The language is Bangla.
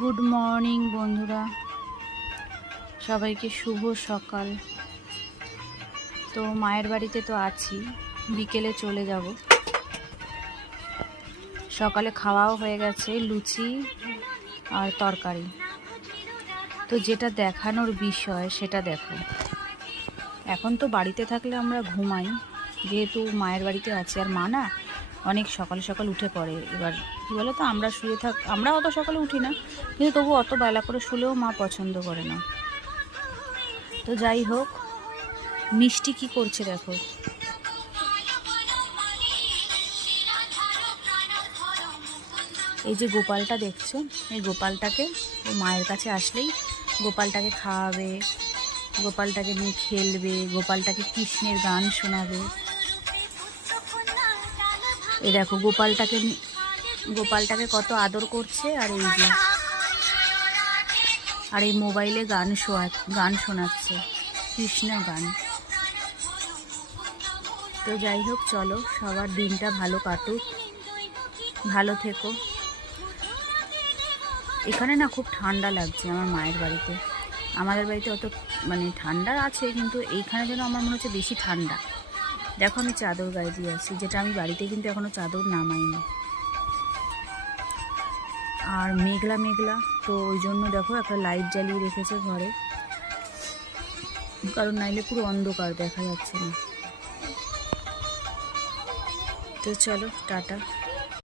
গুড মর্নিং বন্ধুরা, সবাইকে শুভ সকাল। তো মায়ের বাড়িতে তো আছি, বিকেলে চলে যাব। সকালে খাওয়াও হয়ে গেছে, লুচি আর তরকারি। তো যেটা দেখানোর বিষয় সেটা দেখো। এখন তো বাড়িতে থাকলে আমরা ঘুমাই, যেহেতু মায়ের বাড়িতে আছি। আর মা না অনেক সকাল সকাল উঠে পড়ে। এবার কী বলো তো, আমরা অত সকালে উঠি না, কিন্তু তবু অত বেলা করে শুলেও মা পছন্দ করে না। তো যাই হোক, মিষ্টি কি করছে দেখো। এই যে গোপালটা দেখছো, এই গোপালটাকে ও মায়ের কাছে আসলেই গোপালটাকে খাওয়াবে, গোপালটাকে নিয়ে খেলবে, গোপালটাকে কৃষ্ণের গান শোনাবে। এই দেখো গোপালটাকে কত আদর করছে। আর এই মোবাইলে গান শোনাচ্ছে, কৃষ্ণ গান। তো যাই হোক, চলো সবার দিনটা ভালো কাটুক, ভালো থেকো। এখানে না খুব ঠান্ডা লাগছে আমার মায়ের বাড়িতে। আমাদের বাড়িতে অত ঠান্ডা আছে, কিন্তু এইখানে যেন আমার মনে হচ্ছে বেশি ঠান্ডা। দেখো আমি চাদর গায়ে দিয়ে আসছি, যেটা আমি বাড়িতে কিন্তু এখনও চাদর নামাইনি। আর মেঘলা মেঘলা, তো ওই জন্য দেখো একটা লাইট জ্বালিয়ে রেখেছে ঘরে, কারণ নাইলে পুরো অন্ধকার, দেখা যাচ্ছে না। তো চলো টাটা।